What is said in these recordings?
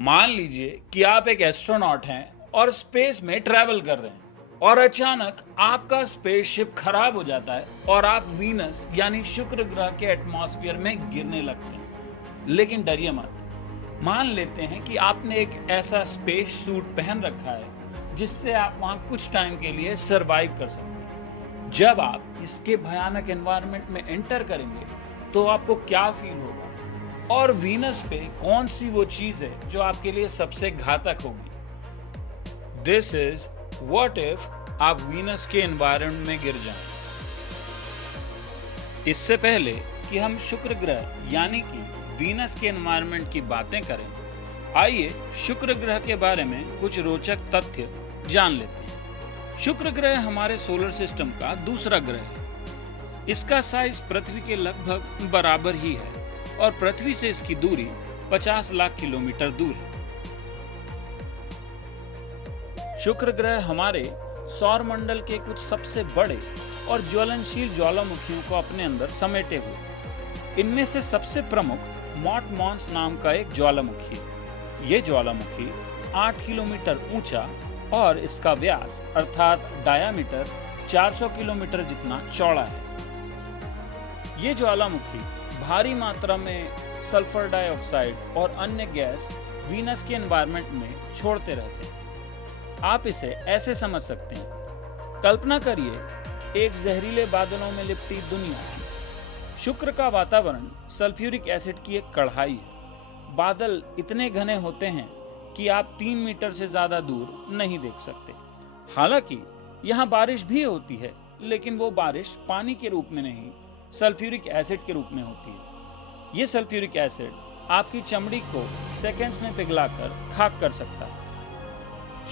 मान लीजिए कि आप एक एस्ट्रोनॉट हैं और स्पेस में ट्रैवल कर रहे हैं और अचानक आपका स्पेसशिप खराब हो जाता है और आप वीनस यानी शुक्र ग्रह के एटमॉस्फेयर में गिरने लगते हैं। लेकिन डरिए मत। मान लेते हैं कि आपने एक ऐसा स्पेस सूट पहन रखा है जिससे आप वहां कुछ टाइम के लिए सरवाइव कर सकते हैं। जब आप इसके भयानक एनवायरनमेंट में एंटर करेंगे तो आपको क्या फील होगा और वीनस पे कौन सी वो चीज है जो आपके लिए सबसे घातक होगी। दिस इज व्हाट इफ आप वीनस के एनवायरनमेंट में गिर जाएं। इससे पहले कि हम शुक्र ग्रह यानी कि वीनस के एनवायरनमेंट की बातें करें, आइए शुक्र ग्रह के बारे में कुछ रोचक तथ्य जान लेते हैं। शुक्र ग्रह हमारे सोलर सिस्टम का दूसरा ग्रह है। इसका साइज पृथ्वी के लगभग बराबर ही है और पृथ्वी से इसकी दूरी 50 लाख किलोमीटर दूर है। शुक्र ग्रह हमारे सौर मंडल के कुछ सबसे बड़े और ज्वलनशील ज्वालामुखियों को अपने अंदर समेटे हुए। इनमें से सबसे प्रमुख मॉट मॉन्स नाम का एक ज्वालामुखी है। ये ज्वालामुखी 8 किलोमीटर ऊंचा और इसका व्यास अर्थात डायामीटर 400 किलोमीटर जितना चौड़ा है। ये ज्वालामुखी भारी मात्रा में सल्फर डाइऑक्साइड और अन्य गैस वीनस के एनवायरनमेंट में छोड़ते रहते हैं। आप इसे ऐसे समझ सकते हैं, कल्पना करिए एक जहरीले बादलों में लिपटी दुनिया की। शुक्र का वातावरण सल्फ्यूरिक एसिड की एक कढ़ाई है। बादल इतने घने होते हैं कि आप 3 मीटर से ज्यादा दूर नहीं देख सकते। हालांकि यहाँ बारिश भी होती है, लेकिन वो बारिश पानी के रूप में नहीं, सल्फ्यूरिक एसिड के रूप में होती है। ये सल्फ्यूरिक एसिड आपकी चमड़ी को सेकंड्स में पिघलाकर खाक कर सकता है।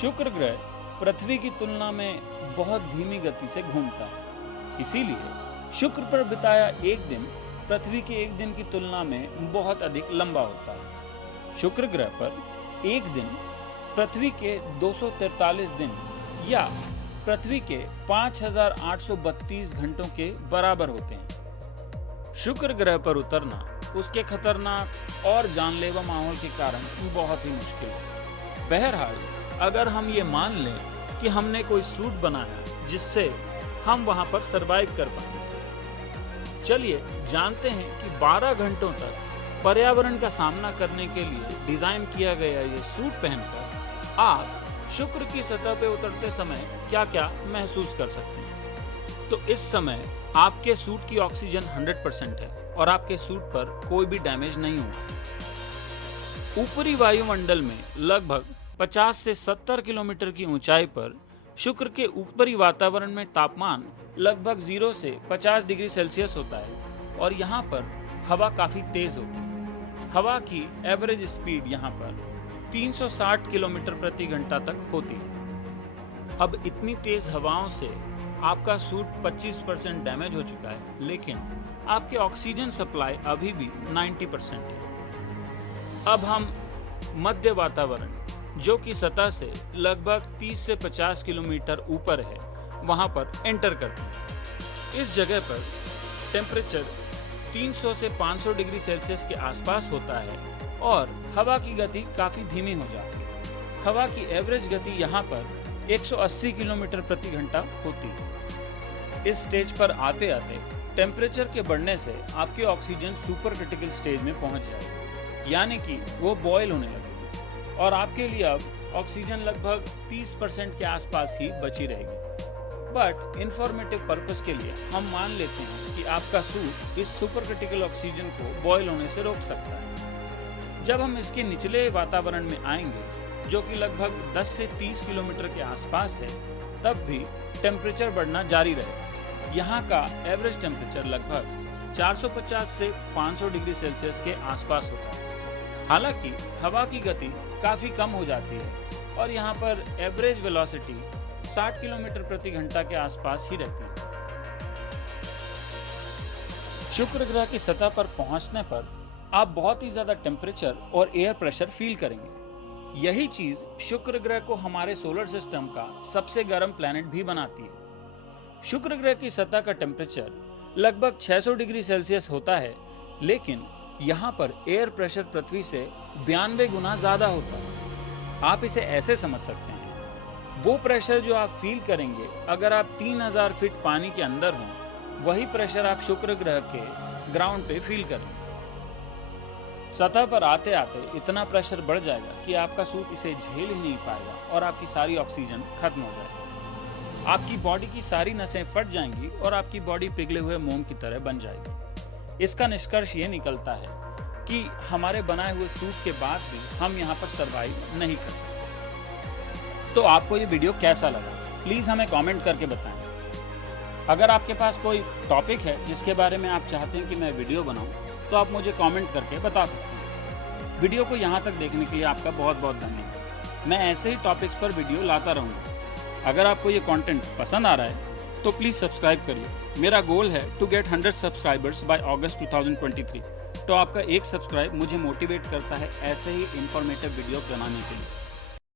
शुक्र ग्रह पृथ्वी की तुलना में बहुत धीमी गति से घूमता है, इसीलिए शुक्र पर बिताया एक दिन पृथ्वी के एक दिन की तुलना में बहुत अधिक लंबा होता है। शुक्र ग्रह पर एक दिन पृथ्वी के 243 दिन या पृथ्वी के 5832 घंटों के बराबर होते हैं। शुक्र ग्रह पर उतरना उसके खतरनाक और जानलेवा माहौल के कारण बहुत ही मुश्किल है। बहरहाल, अगर हम ये मान लें कि हमने कोई सूट बनाया जिससे हम वहां पर सरवाइव कर पाएंगे। चलिए जानते हैं कि 12 घंटों तक पर्यावरण का सामना करने के लिए डिजाइन किया गया ये सूट पहनकर आप शुक्र की सतह पे उतरते समय क्या-क्या महसूस कर सकते हैं। तो इस समय आपके सूट की ऑक्सीजन 100% है और आपके सूट पर कोई भी डैमेज नहीं हुआ। ऊपरी वायुमंडल में लगभग 50 से 70 किलोमीटर की ऊंचाई पर शुक्र के ऊपरी वातावरण में तापमान लगभग 0 से 50 डिग्री सेल्सियस होता है और यहाँ पर हवा काफी तेज होती है। हवा की एवरेज स्पीड यहाँ पर 360 किलोमीटर प्रति घंटा तक होती है। अब इतनी तेज हवाओं से आपका सूट 25% डैमेज हो चुका है, लेकिन आपके ऑक्सीजन सप्लाई अभी भी 90% है। अब हम मध्य वातावरण, जो कि सतह से लगभग 30 से 50 किलोमीटर ऊपर है, वहां पर एंटर करते हैं। इस जगह पर टेम्परेचर 300 से 500 डिग्री सेल्सियस के आसपास होता है और हवा की गति काफी धीमी हो जाती है। हवा की एवरेज गति यहाँ पर 180 किलोमीटर प्रति घंटा होती है। इस स्टेज पर आते आते टेम्परेचर के बढ़ने से आपकी ऑक्सीजन सुपर क्रिटिकल स्टेज में पहुंच जाएगी, यानी कि वो बॉयल होने लगेगी और आपके लिए अब ऑक्सीजन लगभग 30% के आसपास ही बची रहेगी। बट इंफॉर्मेटिव पर्पस के लिए हम मान लेते हैं कि आपका सूट इस सुपर क्रिटिकल ऑक्सीजन को बॉयल होने से रोक सकता है। जब हम इसके निचले वातावरण में आएंगे, जो कि लगभग 10 से 30 किलोमीटर के आसपास है, तब भी टेम्परेचर बढ़ना जारी रहेगा। यहाँ का एवरेज टेम्परेचर लगभग 450 से 500 डिग्री सेल्सियस के आसपास होता है। हालांकि हवा की गति काफी कम हो जाती है और यहाँ पर एवरेज वेलोसिटी 60 किलोमीटर प्रति घंटा के आसपास ही रहती है। शुक्र ग्रह की सतह पर पहुंचने पर आप बहुत ही ज्यादा टेम्परेचर और एयर प्रेशर फील करेंगे। यही चीज शुक्र ग्रह को हमारे सोलर सिस्टम का सबसे गर्म प्लैनेट भी बनाती है। शुक्र ग्रह की सतह का टेम्परेचर लगभग 600 डिग्री सेल्सियस होता है, लेकिन यहाँ पर एयर प्रेशर पृथ्वी से 92 गुना ज्यादा होता है। आप इसे ऐसे समझ सकते हैं, वो प्रेशर जो आप फील करेंगे अगर आप 3000 फीट पानी के अंदर हों, वही प्रेशर आप शुक्र ग्रह के ग्राउंड पे फील करेंगे। सतह पर आते आते इतना प्रेशर बढ़ जाएगा कि आपका सूट इसे झेल ही नहीं पाएगा और आपकी सारी ऑक्सीजन खत्म हो जाएगी। आपकी बॉडी की सारी नसें फट जाएंगी और आपकी बॉडी पिघले हुए मोम की तरह बन जाएगी। इसका निष्कर्ष ये निकलता है कि हमारे बनाए हुए सूट के बाद भी हम यहाँ पर सर्वाइव नहीं कर सकते। तो आपको ये वीडियो कैसा लगा, प्लीज़ हमें कमेंट करके बताएं। अगर आपके पास कोई टॉपिक है जिसके बारे में आप चाहते हैं कि मैं वीडियो बनाऊं, तो आप मुझे कमेंट करके बता सकते हैं। वीडियो को यहाँ तक देखने के लिए आपका बहुत बहुत धन्यवाद। मैं ऐसे ही टॉपिक्स पर वीडियो लाता रहूँगा। अगर आपको ये कंटेंट पसंद आ रहा है तो प्लीज़ सब्सक्राइब करिए। मेरा गोल है टू गेट 100 सब्सक्राइबर्स बाय अगस्त 2023। तो आपका एक सब्सक्राइब मुझे मोटिवेट करता है ऐसे ही इंफॉर्मेटिव वीडियो बनाने के लिए।